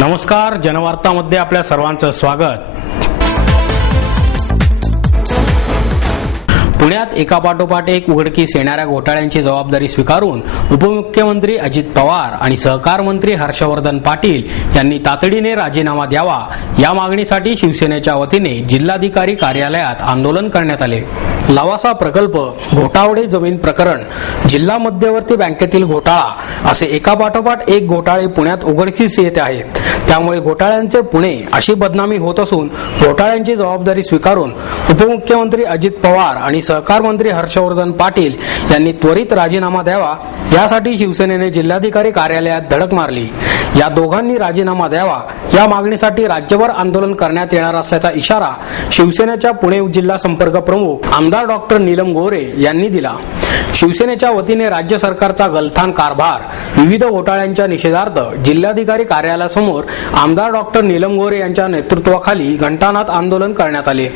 नमस्कार, जनवार्तामध्ये आपल्या सर्वांचं स्वागत। पुण्यात एकापाठोपाठ एक उघडकीस येणाऱ्या घोटाळ्यांची जबाबदारी स्वीकारून उपमुख्यमंत्री अजित पवार आणि सहकार मंत्री हर्षवर्धन पाटील यांनी तातडीने राजीनामा द्यावा या मागणीसाठी शिवसेनेच्या वतीने जिल्हाधिकारी कार्यालयात आंदोलन करण्यात आले। लवासा प्रकल्प घोटावडे जमीन प्रकरण, जिल्हा मध्यवर्ती बँकेतील घोटाळा असे एकापाठोपाठ एक घोटाळे पुण्यात उघडकीस येत आहेत। त्यामुळे घोटाळ्यांचे पुणे अशी बदनामी होत असून घोटाळ्यांची जबाबदारी स्वीकारून उपमुख्यमंत्री अजित पवार आणि सहकार मंत्री हर्षवर्धन पाटील यांनी त्वरित राजीनामा द्यावा यासाठी शिवसेनेने जिल्हाधिकारी कार्यालयात धडक मारली। या दोघांनी राजीनामा द्यावा या मागणीसाठी राज्यभर आंदोलन करण्यात येणार असल्याचा इशारा शिवसेनेच्या पुणे जिल्हा संपर्क प्रमुख आमदार डॉक्टर नीलम गोरे यांनी दिला। शिवसेनेच्या वतीने राज्य सरकारचा गलथान कारभार, विविध घोटाळ्यांच्या निषेधार्थ जिल्हाधिकारी कार्यालयासमोर आमदार डॉक्टर नीलम गोरे यांच्या नेतृत्वाखाली घंटानाद आंदोलन करण्यात आले।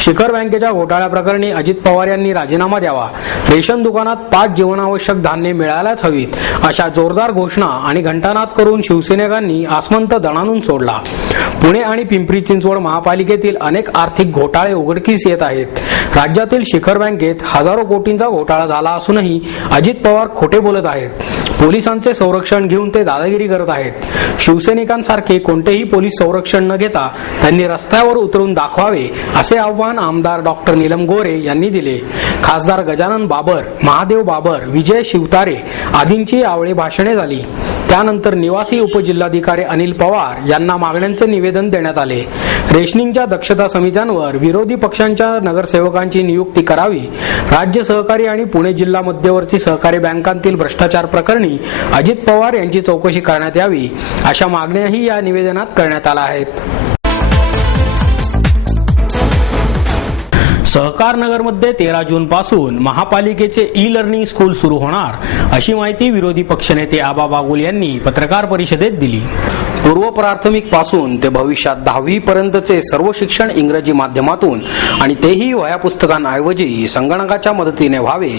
शिखर बँकेच्या घोटाळ्याप्रकरणी अजित पवार यांनी राजीनामा द्यावा, रेशन दुकानात 5 जीवनावश्यक धान्य मिळायलाच हवीत अशा जोरदार घोषणा आणि घंटानाद करून शिवसैनिकांनी आसमंत दणाणून सोडला। पुणे आणि पिंपरी चिंचवड महापालिकेतील अनेक आर्थिक घोटाळे उघडकीस येत आहेत। राज्यातील शिखर बँकेत हजारो कोटींचा घोटाळा झाला असूनही अजित पवार खोटे बोलत आहेत। पोलिसांचे संरक्षण घेऊन ते दादागिरी करत आहेत। शिवसैनिकांसारखे कोणतेही पोलीस संरक्षण न घेता त्यांनी रस्त्यावर उतरून दाखवावे असे आव्हान आमदार डॉक्टर नीलम गोरे यांनी दिले। खासदार गजानन बाबर, महादेव बाबर, विजय शिवतारे आदींची यावेळी भाषणे झाली। त्यानंतर निवासी उपजिल्हाधिकारी अनिल पवार यांना मागण्यांचे निवेदन देण्यात आले। रेशनिंगच्या दक्षता समित्यांवर विरोधी पक्षांच्या नगरसेवकांची नियुक्ती करावी, राज्य सहकारी आणि पुणे जिल्हा मध्यवर्ती सहकारी बँकांतील भ्रष्टाचार प्रकरणी अजित पवार यांची चौकशी करण्यात यावी अशा मागण्याही या निवेदनात करण्यात आल्या आहेत। सहकार नगरमध्ये 13 जून पासून महापालिकेचे ई लर्निंग स्कूल सुरू होणार अशी माहिती विरोधी पक्षनेते आबा बागुल यांनी पत्रकार परिषदेत दिली। पूर्व प्राथमिक पासून ते भविष्यात 10वी पर्यंतचे सर्व शिक्षण इंग्रजी माध्यमातून आणि तेही वह्या पुस्तकांऐवजी संगणकाच्या मदतीने व्हावे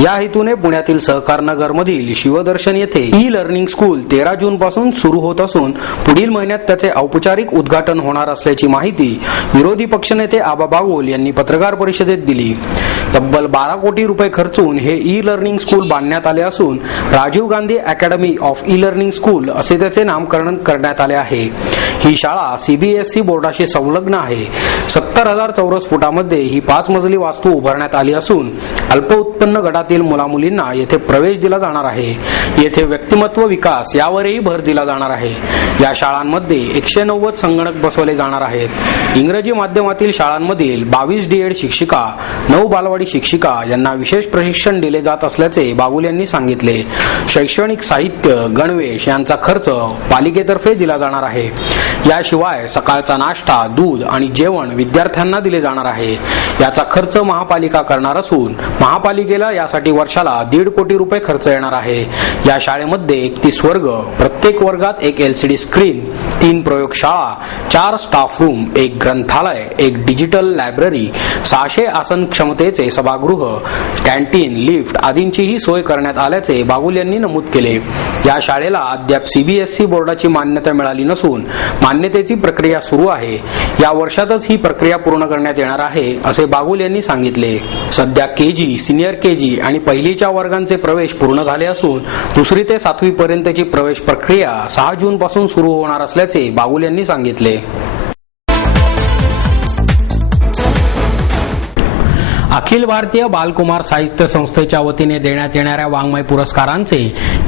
या हेतूने पुण्यातील सहकार नगर मधील शिवदर्शन येथे ई लर्निंग स्कूल 13 जून पासून सुरू होत असून पुढील महिन्यात त्याचे औपचारिक उद्घाटन होणार असल्याची माहिती विरोधी पक्षनेते आबा बागुल यांनी पत्रकार परिषदेत दिली। तब्बल 12 कोटी रुपये खर्चून हे ई लर्निंग स्कूल बांधण्यात आले असून Rajiv Gandhi academy of e learning school असे त्याचे नामकरण करण्यात आले आहे। ही शाळा सीबीएसई बोर्डाशी संलग्न आहे। 70,000 चौरस फुटामध्ये ही 5 मजली वास्तू उभारण्यात आली असून अल्प उत्पन्न गटातील मुलामुलींना येथे प्रवेश दिला जाणार आहे। येथे व्यक्तिमत्व विकास यावरही भर दिला जाणार आहे। या शाळांमध्ये 190 संगणक बसवले जाणार आहेत। इंग्रजी माध्यमातील शाळांमधील 22 डीएड शिक्षिका, 9 बालवाडी शिक्षिका यांना विशेष प्रशिक्षण दिले जात असल्याचे बागुल यांनी सांगितले। शैक्षणिक साहित्य, गणवेश यांचा खर्च पालिकेतर्फे दिला जाणार आहे। याशिवाय सकाळचा नाश्ता, दूध आणि जेवण विद्यार्थ्यांना दिले जाणार आहे। याचा खर्च महापालिका करणार असून महापालिकेला यासाठी वर्षाला 1.5 कोटी रुपये खर्च येणार आहे। या शाळेमध्ये 31 वर्ग, प्रत्येक वर्गात एक LCD स्क्रीन, 3 प्रयोगशाळा, 4 स्टाफ रूम, 1 ग्रंथालय, 1 डिजिटल लायब्ररी, 600 आसन क्षमतेचे सभागृह, कॅन्टीन, लिफ्ट आदींचीही सोय करण्यात आल्याचे बागुल यांनी नमूद केले। या शाळेला अद्याप सीबीएसई बोर्डाची मान्यता मिळाली नसून मान्यतेची प्रक्रिया सुरू आहे। या वर्षातच ही प्रक्रिया पूर्ण करण्यात येणार आहे असे बागुल यांनी सांगितले। सध्या केजी, सिनियर केजी आणि पहिलीच्या वर्गांचे प्रवेश पूर्ण झाले असून 2री ते 7वी पर्यंतची प्रवेश प्रक्रिया 6 जून पासून सुरू होणार असल्याचे बागुल यांनी सांगितले। अखिल भारतीय बालकुमार साहित्य संस्थेच्या वतीने देण्यात येणाऱ्या वाङ्मय पुरस्कारांचे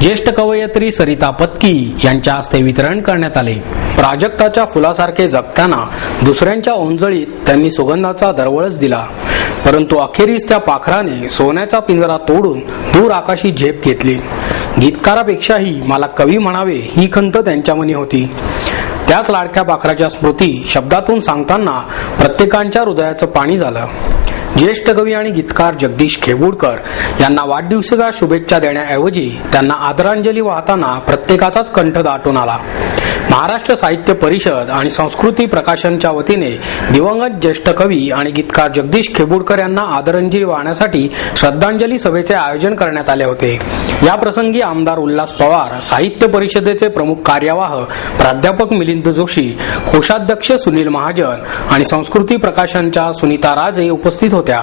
ज्येष्ठ कवयित्री सरिता पत्की यांच्या हस्ते वितरण करण्यात आले। प्राजक्ताच्या फुलासारखे जगताना दुसऱ्यांच्या ओंजळीत त्यांनी सुगंधाचा दरवळच दिला, परंतु अखेरीस त्या पाखराने सोन्याचा पिंजरा तोडून दूर आकाशी झेप घेतली। गीतकारापेक्षाही मला कवी म्हणावे ही खंत त्यांच्या मनी होती। त्याच लाडक्या पाखराच्या स्मृती शब्दातून सांगताना प्रत्येकांच्या हृदयाचं पाणी झालं। ज्येष्ठ कवी आणि गीतकार जगदीश खेबुडकर यांना वाढदिवसाच्या शुभेच्छा देण्याऐवजी त्यांना आदरांजली वाहताना प्रत्येकाचाच कंठ दाटून आला. महाराष्ट्र साहित्य परिषद आणि संस्कृती प्रकाशनच्या वतीने दिवंगत ज्येष्ठ कवी आणि गीतकार जगदीश खेबुडकर यांना आदरांजली वाहण्यासाठी श्रद्धांजली सभेचे आयोजन करण्यात आले होते. या प्रसंगी आमदार उल्हास पवार, साहित्य परिषदेचे प्रमुख कार्यवाह प्राध्यापक मिलिंद जोशी, कोषाध्यक्ष सुनील महाजन आणि संस्कृती प्रकाशनच्या सुनीता राजे उपस्थित होत्या.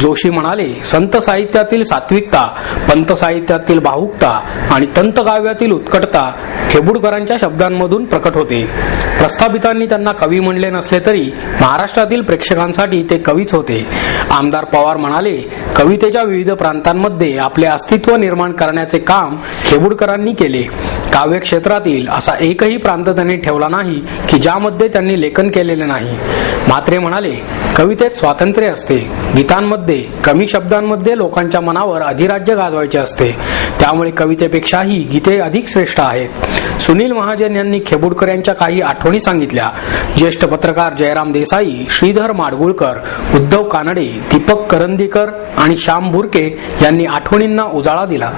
जोशी म्हणाले, संत साहित्यातील सात्विकता, पंत साहित्यातील भावुकता आणि तंतकाव्यातील उत्कटता खेबुडकरांच्या शब्दांमधून प्रकट होते. प्रस्थापितांनी त्यांना कवी म्हणले नसले तरी महाराष्ट्रातील प्रेक्षकांसाठी ते कवीच होते. आमदार पवार म्हणाले, कवितेच्या विविध प्रांतांमध्ये आपले अस्तित्व निर्माण करण्याचे काम खेबुडकरांनी केले. काव्य क्षेत्रातील असा एकही प्रांत त्यांनी ठेवला नाही की ज्यामध्ये त्यांनी लेखन केलेले नाही. म्हात्रे म्हणाले, कवितेत स्वातंत्र्य असते. गीतांमध्ये कमी शब्दांमध्ये लोकांच्या मनावर अधिराज्य गाजवायचे असते. त्यामुळे कवितेपेक्षाही गीते अधिक श्रेष्ठ आहेत. सुनील महाजन यांनी खेबुडकर यांच्या काही आठवणी सांगितल्या. ज्येष्ठ पत्रकार जयराम देसाई, श्रीधर माडगुळकर, उद्धव कानडे, दीपक करंदीकर आणि श्याम बुरके यांनी आठवणींना उजाळा दिला.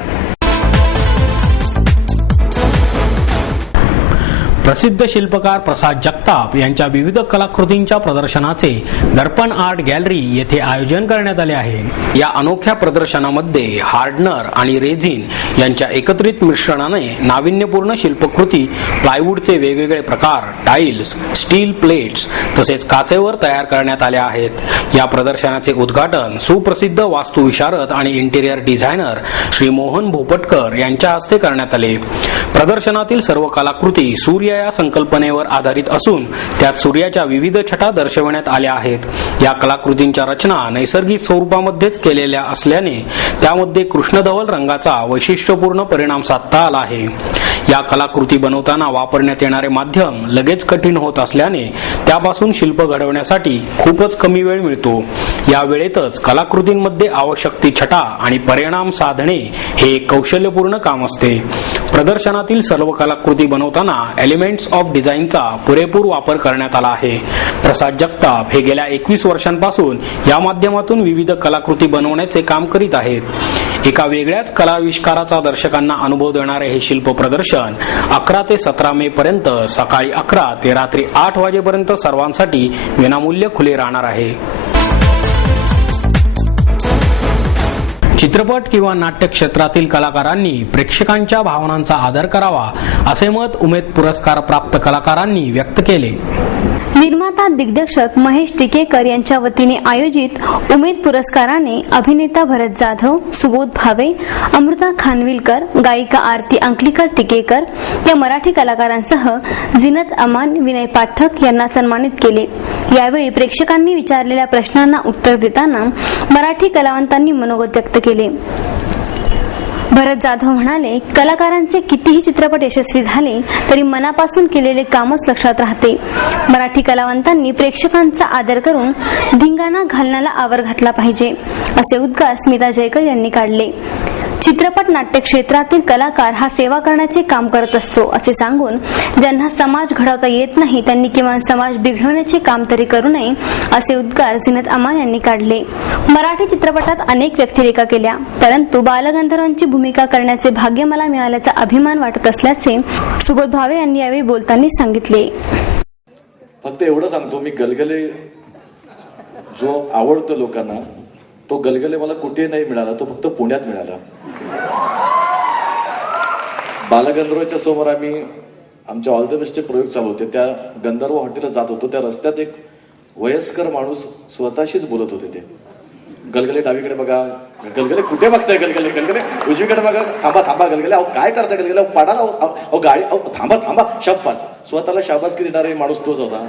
प्रसिद्ध शिल्पकार प्रसाद जगताप यांच्या विविध कलाकृतींच्या प्रदर्शनाचे दर्पण आर्ट गॅलरी येथे आयोजन करण्यात आले आहे. या अनोख्या प्रदर्शनामध्ये हार्डनर आणि रेझिन यांच्या एकत्रित मिश्रणाने नाविन्यपूर्ण शिल्पकृती, प्लायवूडचे वेगवेगळे प्रकार, टाइल्स, स्टील प्लेट्स तसेच काचेवर तयार करण्यात आल्या आहेत. या प्रदर्शनाचे उद्घाटन सुप्रसिद्ध वास्तुविशारद आणि इंटिरियर डिझायनर श्री मोहन भोपटकर यांच्या हस्ते करण्यात आले. प्रदर्शनातील सर्व कलाकृती सूर्य या संकल्पनेवर आधारित असून त्यात सूर्याच्या विविध छटा दर्शवण्यात आल्या आहेत. या कलाकृतींच्या रचना नैसर्गिक स्वरूपामध्येच केलेल्या असल्याने त्यामध्ये कृष्णधवल रंगाचा वैशिष्ट्यपूर्ण परिणाम साधता आला आहे. या कलाकृती बनवताना वापरण्यात येणारे माध्यम लगेच कठीण होत असल्याने त्यापासून शिल्प घडवण्यासाठी खूपच कमी वेळ मिळतो. या वेळेतच कलाकृतींमध्ये आवश्यक ती छटा आणि परिणाम साधणे हे कौशल्यपूर्ण काम असते. प्रदर्शनातील सर्व कलाकृती बनवताना एलिमेंट्स ऑफ डिझाईनचा पुरेपूर वापर करण्यात आला आहे. प्रसाद जगताप हे गेल्या 21 वर्षांपासून या माध्यमातून विविध कलाकृती बनवण्याचे काम करीत आहेत. एका वेगळ्याच कलाविष्काराचा दर्शकांना अनुभव देणारे हे शिल्प प्रदर्शन 11 ते 17 मे पर्यंत सकाळी 11 ते रात्री 8 वाजेपर्यंत सर्वांसाठी विनामूल्य खुले राहणार आहे. चित्रपट किंवा नाट्य क्षेत्रातील कलाकारांनी प्रेक्षकांच्या भावनांचा आदर करावा असे मत उमेद पुरस्कार प्राप्त कलाकारांनी व्यक्त केले. निर्माता दिग्दर्शक महेश टिकेकर यांच्या वतीने आयोजित उमेद पुरस्काराने अभिनेता भरत जाधव, सुबोध भावे, अमृता खानविलकर, गायिका आरती अंकलीकर टिकेकर या मराठी कलाकारांसह जिनत अमान, विनय पाठक यांना सन्मानित केले. यावेळी प्रेक्षकांनी विचारलेल्या प्रश्नांना उत्तर देताना मराठी कलावंतांनी मनोगत व्यक्त केले. भरत जाधव म्हणाले, कलाकारांचे कितीही चित्रपट यशस्वी झाले तरी मनापासून केलेले कामच लक्षात राहते. मराठी कलावंतांनी प्रेक्षकांचा आदर करून धिंगाणा घालण्याला आवर घातला पाहिजे असे उद्गार स्मिता जयकर यांनी काढले. चित्रपट नाट्य क्षेत्रातील कलाकार हा सेवा करण्याचे काम करत असतो असे सांगून ज्यांना समाज घडवता येत नाही त्यांनी किमान समाज बिघडवण्याचे काम तरी करू नये असे उद्गार जिनत अमान यांनी काढले. मराठी चित्रपटात अनेक व्यक्तिरेखा केल्या, परंतु बालगंधर्वांची भूमिका करण्याचे भाग्य मला मिळाल्याचा अभिमान वाटत असल्याचे सुबोध भावे यांनी यावेळी बोलताना सांगितले. फक्त एवढं सांगतो, मी गलगले जो आवडतो लोकांना, तो गलगले मला कुठे नाही मिळाला, तो फक्त पुण्यात मिळाला. बालगंधर्वच्या समोर आम्ही आमच्या ऑल द बेस्टचे प्रयोग चालू होते. त्या गंधर्व हॉटेलला जात होतो, त्या रस्त्यात एक वयस्कर माणूस स्वतःशीच बोलत होते. ते गलगले डावीकडे बघा, गलगले कुठे बघताय, गलगले गलगले उजवीकडे बघा, थांबा थांबा गलगले, अहो काय करताय गलगले, अहो पाडाला, अहो गाडी, अहो थांबा थांबा, शाबास. स्वतःला शाबासकी देणारा माणूस तोच होता.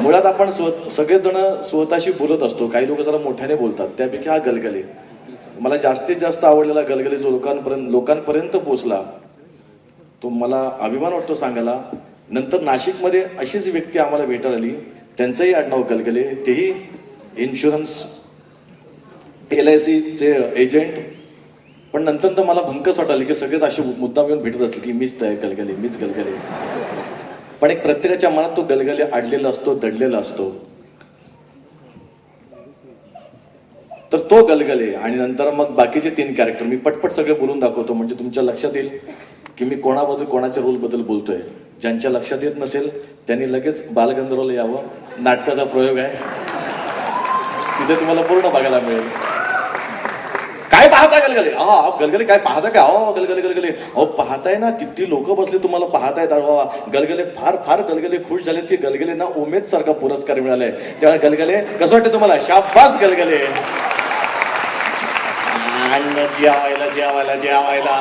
मुळात आपण सगळेच जण स्वतःशी बोलत असतो. काही लोक जरा मोठ्याने बोलतात, त्यापैकी हा गलगले मला जास्तीत जास्त आवडलेला गलगले जो लोकांपर्यंत पोहोचला तो मला अभिमान वाटतो सांगायला. नंतर नाशिकमध्ये अशीच व्यक्ती आम्हाला भेटायला आली, त्यांचंही आडनाव गलगले, तेही इन्शुरन्स LIC चे एजंट. पण नंतर तर मला भंकस वाटाली की सगळेच असे मुद्दाम येऊन भेटत असले की मीच त्या गलगले, मीच गलगले. पण एक प्रत्येकाच्या मनात तो गलगले अडलेला असतो, दडलेला असतो. तर तो गलगले आणि नंतर मग बाकीचे 3 कॅरेक्टर मी पटपट सगळे बोलून दाखवतो, म्हणजे तुमच्या लक्षात येईल की मी कोणाबद्दल कोणाच्या रोलबद्दल बोलतोय. ज्यांच्या लक्षात येत नसेल त्यांनी लगेच बालगंधर्वला यावं. नाटकाचा प्रयोग आहे, तिथे तुम्हाला पूर्ण बघायला मिळेल. काय पाहता गलगले? गलगले काय पाहता काय? गलगले गलगले अहो पाहताय ना, किती लोक बसले तुम्हाला पाहतायत. गलगले फार फार गलगले खुश झालेत की गलगले ना उमेद सारखा पुरस्कार मिळालाय. तेव्हा गलगले कसं वाटतं तुम्हाला? शाबास गलगले. अन्न जेवायला जेवायला जेवायला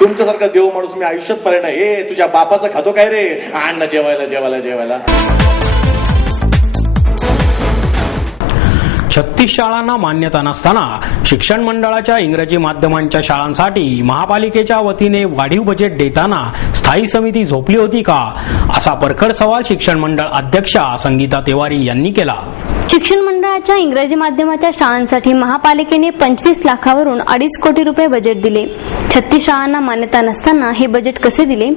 तुमच्यासारखा देव माणूस मी आयुष्यात पाहिला नाही. ए तुझ्या बापाचं खातो काय रे? अन्न जेवायला जेवायला जेवायला. 36 शाळांना मान्यता नसताना शिक्षण मंडळाच्या इंग्रजी माध्यमांच्या शाळांसाठी महापालिकेच्या वतीने वाढीव बजेट देताना स्थायी समिती झोपली होती का, असा परखड सवाल शिक्षण मंडळ अध्यक्षा संगीता तिवारी यांनी केला. शिक्षण मंडळाच्या इंग्रजी माध्यमाच्या शाळांसाठी महापालिकेने 25 लाखावरून 2.5 कोटी रुपये बजेट दिले. 36 शाळांना मान्यता नसताना हे बजेट कसे दिले?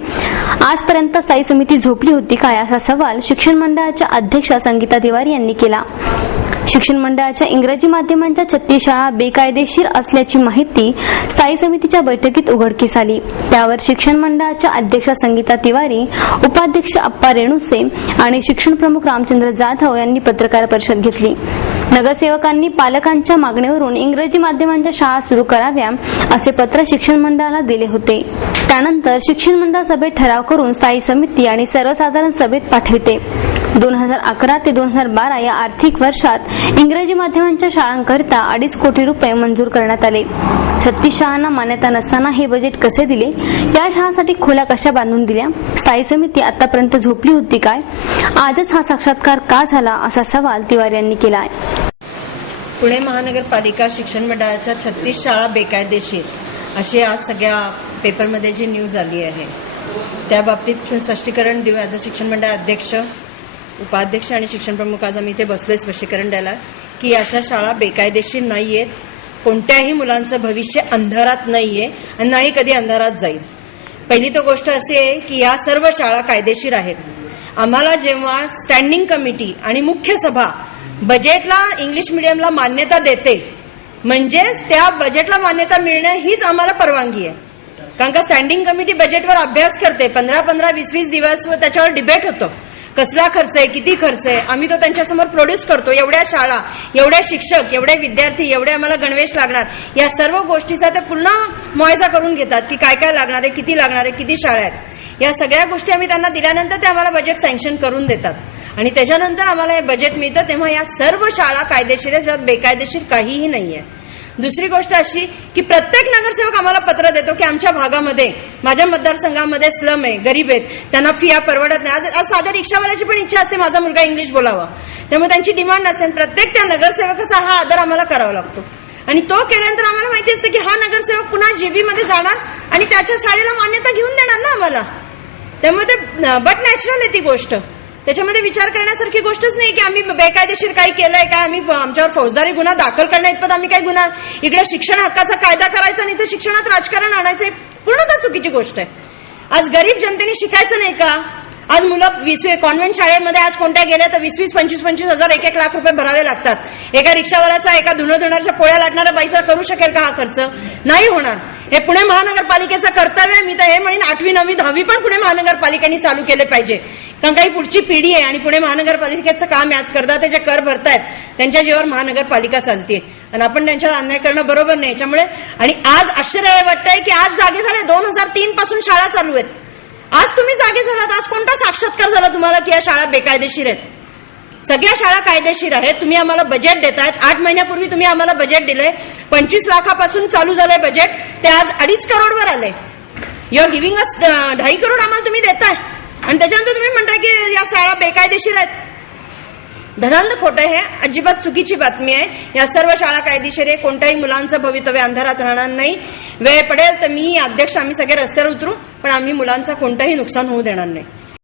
आजपर्यंत स्थायी समिती झोपली होती काय, असा सवाल शिक्षण मंडळाच्या अध्यक्षा संगीता तिवारी यांनी केला. शिक्षण मंडळाच्या इंग्रजी माध्यमांच्या 36 शाळा बेकायदेशीर असल्याची माहिती स्थायी समितीच्या बैठकीत उघडकीस आली. त्यावर शिक्षण मंडळाच्या अध्यक्षा संगीता तिवारी, उपाध्यक्ष अप्पा रेणुसे आणि शिक्षण प्रमुख रामचंद्र जाधव यांनी पत्रकार परिषद घेतली. नगरसेवकांनी पालकांच्या मागणीवरून इंग्रजी माध्यमांच्या शाळा सुरू कराव्या असे पत्र शिक्षण मंडळाला दिले होते. त्यानंतर शिक्षण मंडळ सभेत ठराव करून स्थायी समिती आणि सर्वसाधारण सभेत पाठविते. 2011 ते 2012 या आर्थिक वर्षात इंग्रजी माध्यमांच्या शाळांकरिता 2.5 कोटी रुपये मंजूर करण्यात आले. 36 शाळांना मान्यता नसताना हे बजेट कसे दिले? या शाळांसाठी खोल्या कशा बांधून दिल्या? स्थायी समिती आतापर्यंत झोपली होती काय? आजच हा साक्षात्कार का झाला, असा सवाल तिवारी यांनी केला आहे. पुणे महानगरपालिका शिक्षण मंडळाच्या 36 शाळा बेकायदेशीर अशी आज सगळ्या पेपरमध्ये जी न्यूज आली आहे, त्या बाबतीत स्पष्टीकरण देऊ. ॲज अ शिक्षण मंडळ अध्यक्ष, उपाध्यक्ष आणि शिक्षण प्रमुख आज आम्ही इथे बसलोय स्पष्टीकरण द्यायला की अशा शाळा बेकायदेशीर नाहीयेत. कोणत्याही मुलांचं भविष्य अंधारात नाहीये आणि नाही कधी अंधारात जाईल. पहिली तो गोष्ट अशी आहे की या सर्व शाळा कायदेशीर आहेत. आम्हाला जेव्हा स्टँडिंग कमिटी आणि मुख्य सभा बजेटला इंग्लिश मिडियमला मान्यता देते, म्हणजेच त्या बजेटला मान्यता मिळणं हीच आम्हाला परवानगी आहे. कारण का स्टँडिंग कमिटी बजेटवर अभ्यास करते, 15-15, 20-20 दिवस त्याच्यावर डिबेट होतं. कसला खर्च आहे, किती खर्च आहे, आम्ही तो त्यांच्यासमोर प्रोड्यूस करतो. एवढ्या शाळा, एवढ्या शिक्षक, एवढे विद्यार्थी, एवढे आम्हाला गणवेश लागणार, या सर्व गोष्टीचा ते पुन्हा मुआयजा करून घेतात की काय काय लागणार आहे, किती लागणार आहे, किती शाळा आहेत. या सगळ्या गोष्टी आम्ही त्यांना दिल्यानंतर ते आम्हाला बजेट सँक्शन करून देतात आणि त्याच्यानंतर आम्हाला हे बजेट मिळतं. तेव्हा या सर्व शाळा कायदेशीर आहेत, ज्यात बेकायदेशीर काहीही नाहीये. दुसरी गोष्ट अशी की प्रत्येक नगरसेवक आम्हाला पत्र देतो की आमच्या भागामध्ये, माझ्या मतदारसंघामध्ये स्लम आहे, गरीब आहेत, त्यांना फिया परवडत नाही. आज साध्या रिक्षावाल्याची पण इच्छा असते माझा मुलगा इंग्लिश बोलावा, त्यामुळे त्यांची डिमांड नसते. प्रत्येक त्या नगरसेवकाचा हा आदर आम्हाला करावा लागतो आणि तो केल्यानंतर आम्हाला माहिती असते की हा नगरसेवक पुन्हा जीबी मध्ये जाणार आणि त्याच्या शाळेला मान्यता घेऊन देणार ना आम्हाला. त्यामुळे ते बट नॅचरल आहे ती गोष्ट. त्याच्यामध्ये विचार करण्यासारखी गोष्टच नाही की आम्ही बेकायदेशीर काही केलंय काय, आम्ही आमच्यावर फौजदारी गुन्हा दाखल करण्या इतपत आम्ही काही गुन्हा, इकडे शिक्षण हक्काचा कायदा करायचा आणि इथे शिक्षणात राजकारण आणायचं, पूर्णतः चुकीची गोष्ट आहे. आज गरीब जनतेने शिकायचं नाही का? आज मुलं 20 कॉन्व्हेंट शाळेमध्ये आज कोणत्या गेल्या तर 20-20, 25-25 हजार, 1-1 लाख रुपये भरावे लागतात. एका रिक्षावाल्याचा, एका धुणं धुणाऱ्याच्या पोळ्या लाटणाऱ्या बाईचा करू शकेल का हा खर्च? नाही होणार. हे पुणे महानगरपालिकेचं कर्तव्य आहे. मी तर हे म्हणेन 8वी, 9वी, 10वी पण पुणे महानगरपालिकेने चालू केले पाहिजे. कारण काही पुढची पिढी आहे आणि पुणे महानगरपालिकेचं काम आहे. आज करदाते जे कर भरतायत त्यांच्या जीवावर महानगरपालिका चालते आणि आपण त्यांच्यावर अन्याय करणं बरोबर नाही. याच्यामुळे आणि आज आश्चर्य वाटतंय की आज जागे झाले 2003 पासून शाळा चालू आहेत. आज तुम्ही जागे झालात, आज कोणता साक्षात्कार झाला तुम्हाला की या शाळा बेकायदेशीर आहेत? सगळ्या शाळा कायदेशीर आहेत. तुम्ही आम्हाला बजेट देतायत. 8 महिन्यापूर्वी तुम्ही आम्हाला बजेट दिलंय. 25 लाखापासून चालू झालंय बजेट, ते आज 2.5 करोडवर आलंय. You are giving us 2.5 crore आम्हाला तुम्ही देताय आणि त्याच्यानंतर तुम्ही म्हणताय की या शाळा बेकायदेशीर आहेत. धनांध खोटं, हे अजिबात चुकीची बातमी आहे. या सर्व शाळा कायदेशीर आहे. कोणत्याही मुलांचं भवितव्य अंधारात राहणार नाही. वेळ पडेल तर मी, अध्यक्ष, आम्ही सगळे रस्त्यावर उतरू, पण आम्ही मुलांचं कोणतंही नुकसान होऊ देणार नाही.